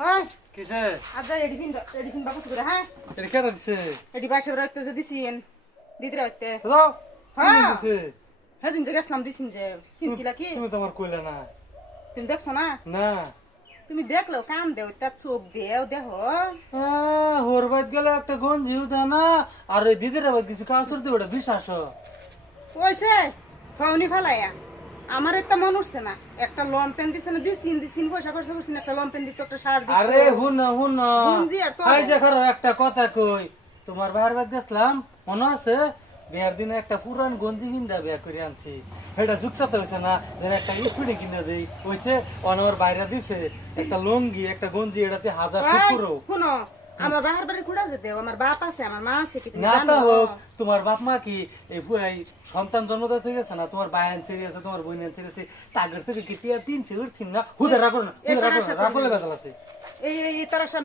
হয় কিসে আজ এডিফিন বাবু করে হ্যাঁ এটা কেন দিছে এডি বাইশে রাখতে যে দিছিন দিদি রাখতে দাও হ্যাঁ দিছে সেদিন যে গেছিলাম দিছিন যে কিনছিলা কি তুমি তো আমার কইলা না তুমি দেখছো না না তুমি দেখলো কান দেও তার চোখ দেও দেখো হোরবাদ গেলে একটা গঞ্জিও দা না আর ওই দিদির আবার কিছু কাউসর দিবে ওটা বিশ্বাস ওইসে ফৌনি ফেলাইয়া আমার একটা মন উঠছে না একটা লম পেন দিছে না দিছিন পয়সা খরচ করছিন একটা লম পেন দিত একটা শার্ট দিত আরে হুন হুনজি আর তো এই যে করো একটা কথা কই তোমার বাইরে বাদ গেছিলাম মনে আছে বিয়ার দিনে একটা পুরান গঞ্জি কিনদা বিয়া করে আনছি এটা যুক্তাতে হয়েছে না যেন একটা স্পিডে কিনে দেই হয়েছে অনর বাইরে দিছে একটা লুঙ্গি একটা গঞ্জি এটাতে 1000 শুনো আমার বাহার বাড়ি ঘুরা যেতে আমার বাপ আছে আমার মা আছে কি তুমি না জানো তা হোক তোমার বাপ মা কি এই সন্তান জন্মদাতা হয়ে গেছে না তোমার বায়ান ছেড়ে আছে তোমার বোন ছেড়ে আছে তাগের থেকে কি টিয়া 300 উঠছিন না হুদা রাখো না হুদা রাখো না রাখলে বেজাল আছে এই তারা